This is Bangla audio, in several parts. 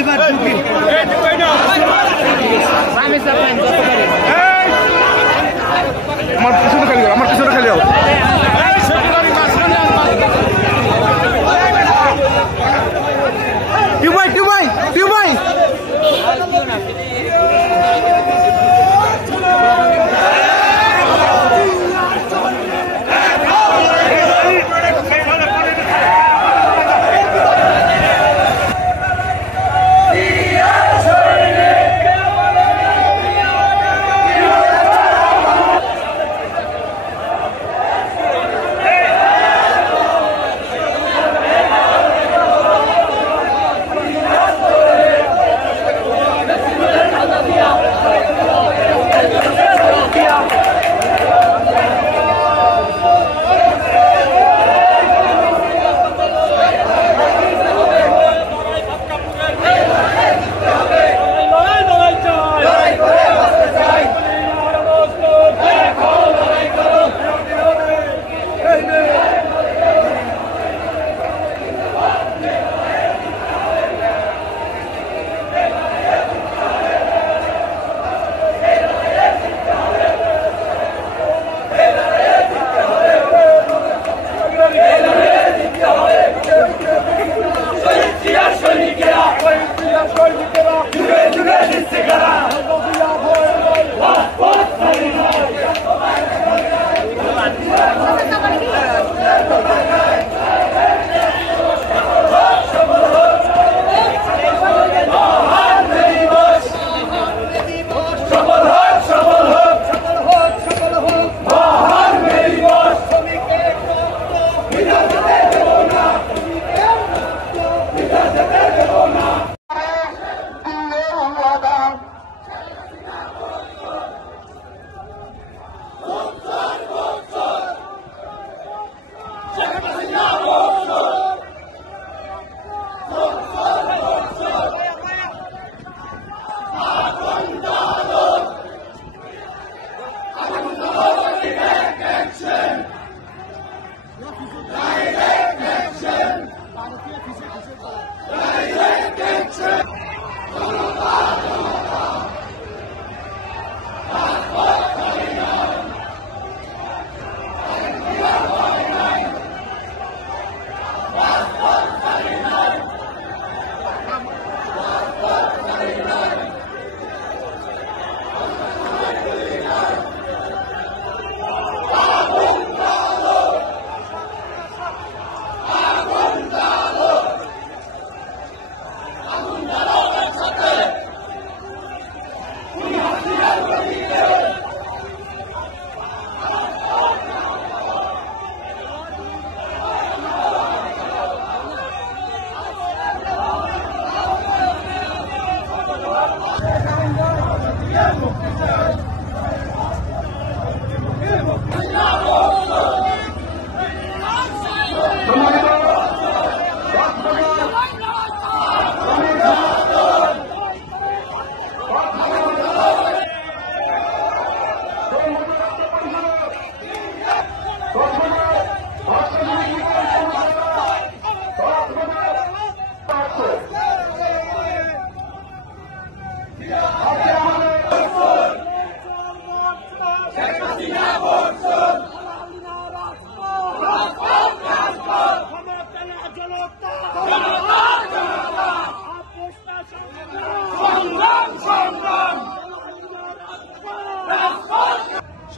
এবার ঢুকি আমার পিছনে খালি যাও, আমার পিছনে খালি যাও।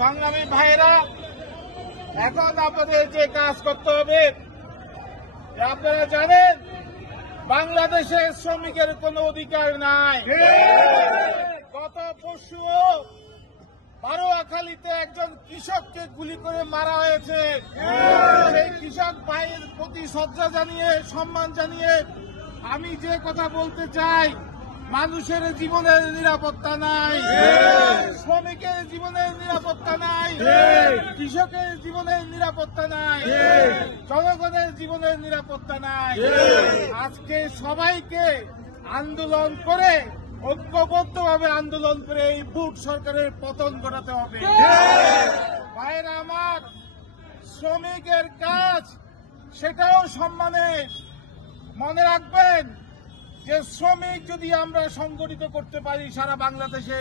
সংগ্রামী ভাইরা, এখন আপনাদের যে কাজ করতে হবে, আপনারা জানেন বাংলাদেশে শ্রমিকের কোনো অধিকার নাই। গত পরশু বারোয়াখালীতে একজন কৃষককে গুলি করে মারা হয়েছে। সেই কৃষক ভাইয়ের প্রতি শ্রদ্ধা জানিয়ে, সম্মান জানিয়ে আমি যে কথা বলতে চাই, মানুষের জীবনের নিরাপত্তা নাই, শ্রমিকের জীবনের নিরাপত্তা নাই, কৃষকের জীবনের নিরাপত্তা নাই, জনগণের জীবনের নিরাপত্তা নাই। আজকে সবাইকে আন্দোলন করে, ঐক্যবদ্ধভাবে আন্দোলন করে এই বুট সরকারের পতন ঘটাতে হবে। ভাইরা আমার, শ্রমিকের কাজ সেটাও সম্মানের। মনে রাখবেন যে শ্রমিক যদি আমরা সংগঠিত করতে পারি সারা বাংলাদেশে,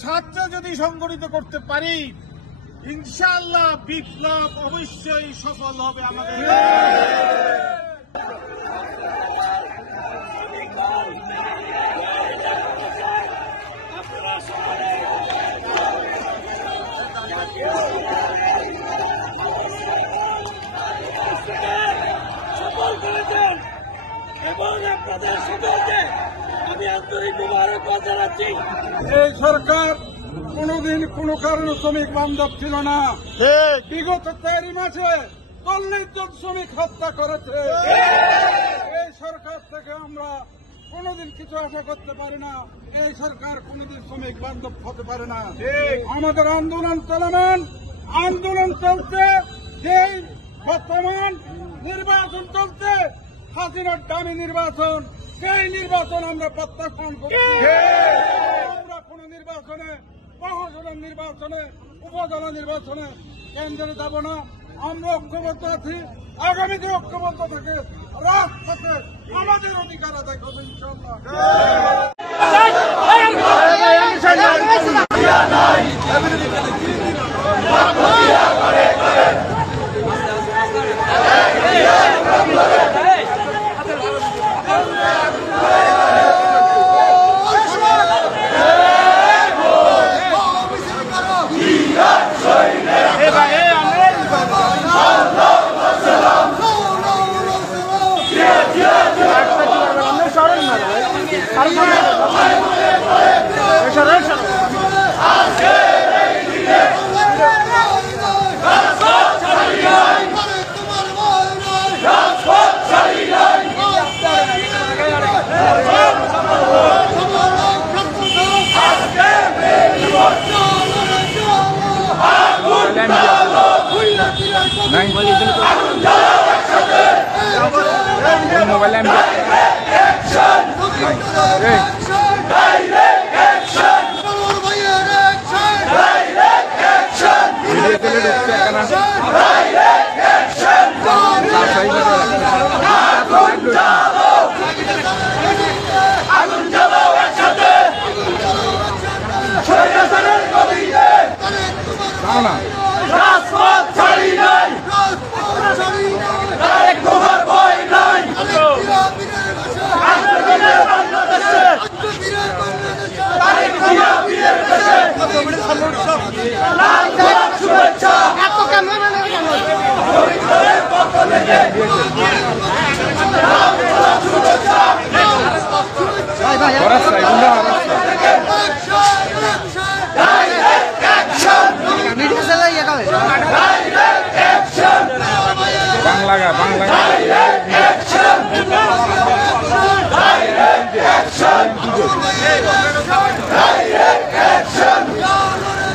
ছাত্র যদি সংগঠিত করতে পারি, ইনশাআল্লাহ বিপ্লব অবশ্যই সফল হবে আমাদের। এবং আপনাদের সকলকে আমি আন্তরিক মোবারকবাদ জানাচ্ছি। এই সরকার কোনদিন কোন কারণে শ্রমিক বান্ধব ছিল না। বিগত 4 মাসে 40 জন শ্রমিক হত্যা করেছে। এই সরকার থেকে আমরা কোনদিন কিছু আশা করতে পারি না। এই সরকার কোনদিন শ্রমিক বান্ধব হতে পারে না। আমাদের আন্দোলন চলমান, আন্দোলন চলছে। যেই বর্তমান নির্বাচন চলছে, হাসিনার দামি নির্বাচন, সেই নির্বাচন আমরা প্রত্যাখ্যান করি। আমরা কোন নির্বাচনে, প্রশাসনের নির্বাচনে, উপজেলা নির্বাচনে কেন্দ্রে যাব না। আমরা ঐক্যবদ্ধ আছি, আগামীতে ঐক্যবদ্ধ থেকে রাজপথে আমাদের অধিকার আদায় করবো ইনশাআল্লাহ।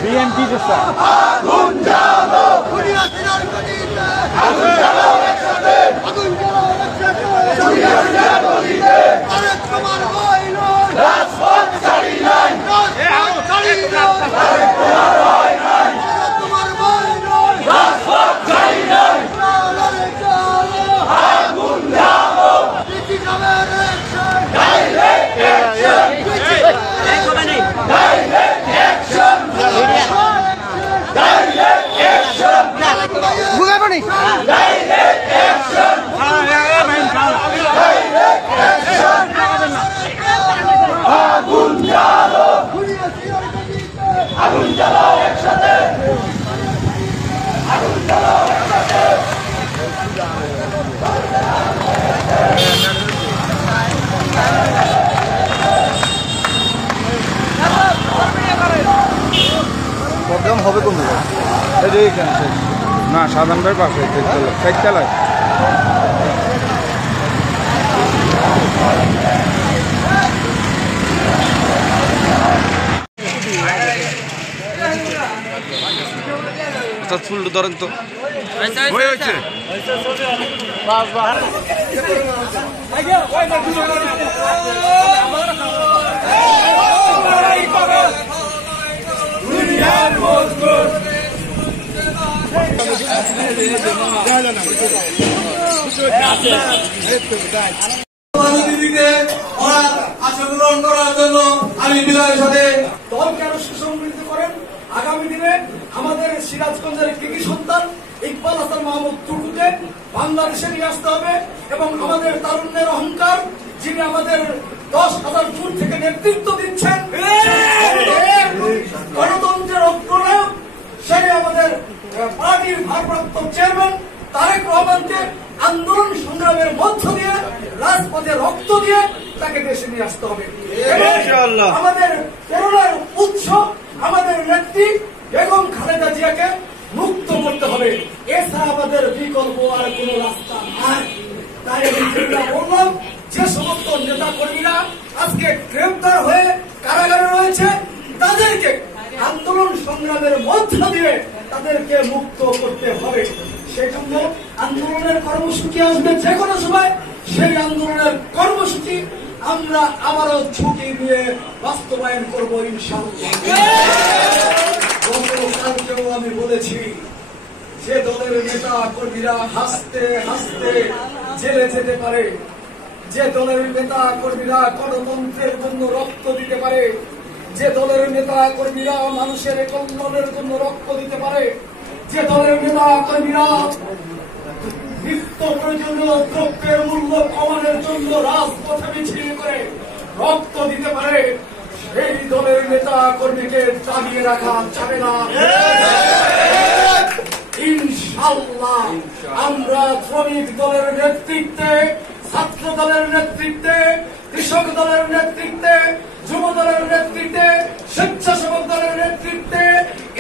বিএনপি প্রোগ্রাম হবে কোন না সাধারণ ভাই পাশে চালায় ফুল ধরেন তো হয়েছে ওরা তালিম বিনয়ের সাথে দলকে আরো সুসংগঠিত করেন। আগামী দিনে আমাদের সিরাজগঞ্জের কৃতি সন্তান ইকবাল হাসান মাহমুদ টুকুকে বাংলাদেশে নিয়ে আসতে হবে এবং আমাদের তারুণ্যের অহংকার, যিনি আমাদের 10,000 ফুট থেকে নেতৃত্ব দিচ্ছেন, গণতন্ত্রের অগ্রনায়ক, সেই আমাদের পার্টির ভারপ্রাপ্ত চেয়ারম্যান তারেক রহমানকে আন্দোলন সংগ্রামের মধ্য দিয়ে রাজপথে রক্ত দিয়ে তাকে দেশে নিয়ে আসতে হবে। আমাদের করোনার উৎস আমাদের নেত্রী বেগম খালেদা জিয়াকে মুক্ত করতে হবে। এছাড়া আমাদের বিকল্প আর কোন রাস্তা নাই। তাই আমি বললাম, যে সমস্ত নেতা কর্মীরা আজকে গ্রেফতার হয়ে কারাগারে রয়েছে তাদেরকে আন্দোলন সংগ্রামের মধ্য দিয়ে তাদেরকে মুক্ত করতে হবে। সেই জন্য আন্দোলনের কর্মসূচি আসবে যে কোনো সময়। সেই আন্দোলনের কর্মসূচি আমরা আবারও ঝুঁকি নিয়ে বাস্তবায়ন করবো ইনশাআল্লাহ। গতকালকেও আমি বলেছি, যে দলের নেতা কর্মীরা হাসতে হাসতে জেলে যেতে পারে, যে দলের নেতা কর্মীরা গণতন্ত্রের জন্য রক্ত দিতে পারে, যে দলের নেতা কর্মীরা মানুষের কল্যাণের জন্য রক্ত দিতে পারে, যে দলের নেতা কর্মীরা নিত্য প্রয়োজনীয় দ্রব্যের মূল্য কমানোর জন্য রাজপথে মিছিল করে রক্ত দিতে পারে, সেই দলের নেতা কর্মীকে দাবিয়ে রাখা যাবে না। ইনশাআল্লাহ আমরা শ্রমিক দলের নেতৃত্বে, ছাত্র দলের নেতৃত্বে, কৃষক দলের নেতৃত্বে, যুব দলের নেতৃত্বে, স্বেচ্ছাসেবক দলের নেতৃত্বে,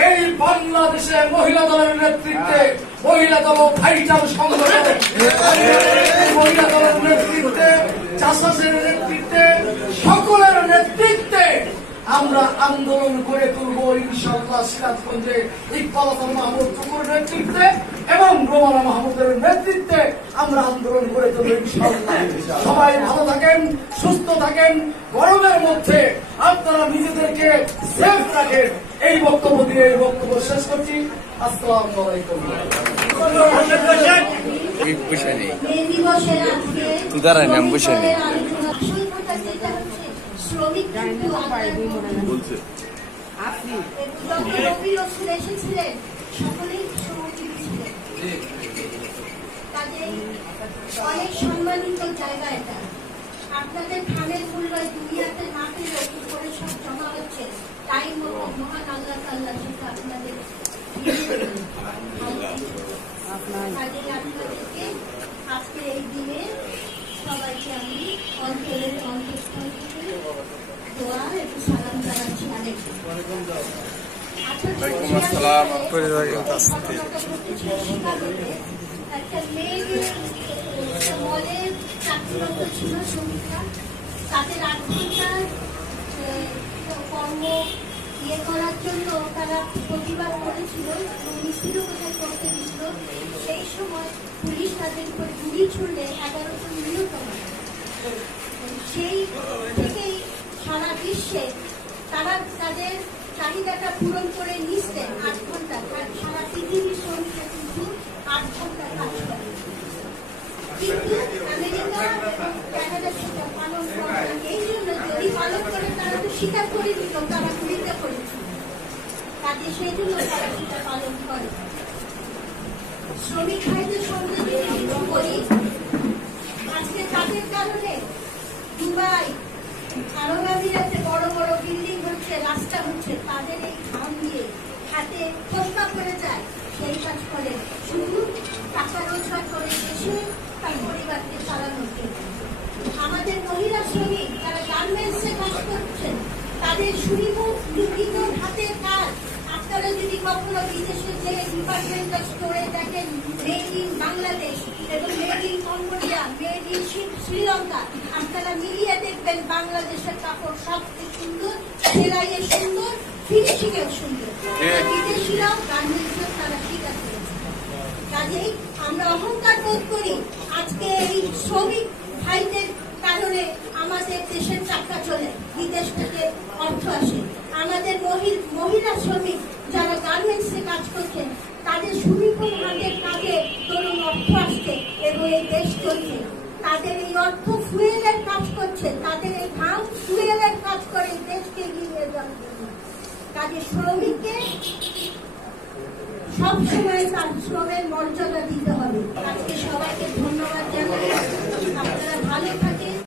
এই বাংলাদেশে মহিলা দলের নেতৃত্বে, মহিলা দল ভাইটাল সংগঠন, মহিলা দলের নেতৃত্বে, চাষাসের নেতৃত্বে, সকলের নেতৃত্বে আমরা আন্দোলন করে তুলবো ইনশাআল্লাহ। সিরাজগঞ্জে ইকবাল হাসান মাহমুদ টুকুর নেতৃত্বে এবং রোমানা মাহমুদের নেতৃত্বে আমরা আন্দোলন করে তুলবো ইনশাআল্লাহ। সবাই ভালো থাকেন, সুস্থ থাকেন, গরমের মধ্যে আপনারা নিজেদেরকে সেফ রাখেন। এই বক্তব্য দিয়ে এই বক্তব্য শেষ করছি। আসসালামু আলাইকুম। শ্রমিক এসেছিলেন, সকলেই শ্রমজীবী ছিলেন, কাজেই অনেক সম্মানিত জায়গা এটা। আপনাদের ধানের মূল্যায় দুনিয়াতে না পেলেও করে সব জমা হচ্ছে, তাই মহান আল্লাহ তাআলা সেটা আপনাদের কাজেই আপনাদেরকে আজকে এই দিনে সবাইকে আমি অন্তরের অন্তঃস্থল থেকে দোয়া একটু সালাম জানাচ্ছি। একটা মেয়ে মলের চাকরিরত ছিল শ্রমিকরা, তাদের 8 ঘন্টার কর্ম করার জন্য তারা প্রতিবাদ করেছিল, মিছিলও কোথায় করতে দিচ্ছিল। সেই সময় পুলিশ তাদের উপর গুলি ছুড়লে 11 জন নিহত হয়। সেই থেকেই সারা বিশ্বে তারা তাদের চাহিদাটা পূরণ করে নিচ্ছেন 8 ঘন্টা। সারা পৃথিবীর শ্রমিকরা কিন্তু 8 ঘন্টা কাজ করে, কিন্তু আমেরিকা এবং কানাডা সেটা পালন করে না। এই জন্য যদি পালন করে তারা তো স্বীকার করে দিত তারা গুলিতে করেছিল, কাজে সেই জন্য তারা সেটা পালন করে। শ্রমিক ভাইদের সঙ্গে যদি কিছু করি, আজকে তাদের কারণে দুবাই, আরব আমিরাতে বড় বড় বিল্ডিং হচ্ছে, রাস্তা হচ্ছে, তাদের এই ঘাম দিয়ে হাতে খোসা করে যায়, সেই কাজ করে শুধু টাকা রোজগার করে দেশে তার পরিবারকে চালানোর জন্য। আমাদের মহিলা শ্রমিক যারা গার্মেন্টসে কাজ করছেন, তাদের সুনিপুণ হাতের কাজ। আপনারা যদি কখনো বিদেশে যে ডিপার্টমেন্টাল স্টোরে দেখেন মেড ইন বাংলাদেশ এবং made in Cambodia, made in Sri Lanka, আপনারা মিলিয়ে দেখবেন বাংলাদেশের কাপড় সবচেয়ে সুন্দর, সেলাইয়ে সুন্দর, ফিনিশিংয়ে সুন্দর। বিদেশিরাও গার্মেন্টসে তারা স্বীকার করেছে। কাজেই আমরা অহংকার বোধ করি আজকে এই শ্রমিক ভাইদের কারণে আমাদের দেশের চাকা চলে, বিদেশ থেকে অর্থ আসে। আমাদের মহিলা শ্রমিক যারা গার্মেন্টসে কাজ করছেন, তাদের সুনিপুণ হাতের কাজে তরুণ অর্থ আসছে এবং এই দেশ চলছে। তাদের এই অর্থ ফুয়েলের কাজ করছে, তাদের এই ঘাম ফুয়েলের কাজ করে দেশকে কাজে শ্রমিককে সবসময় তার শ্রমের মর্যাদা দিতে হবে।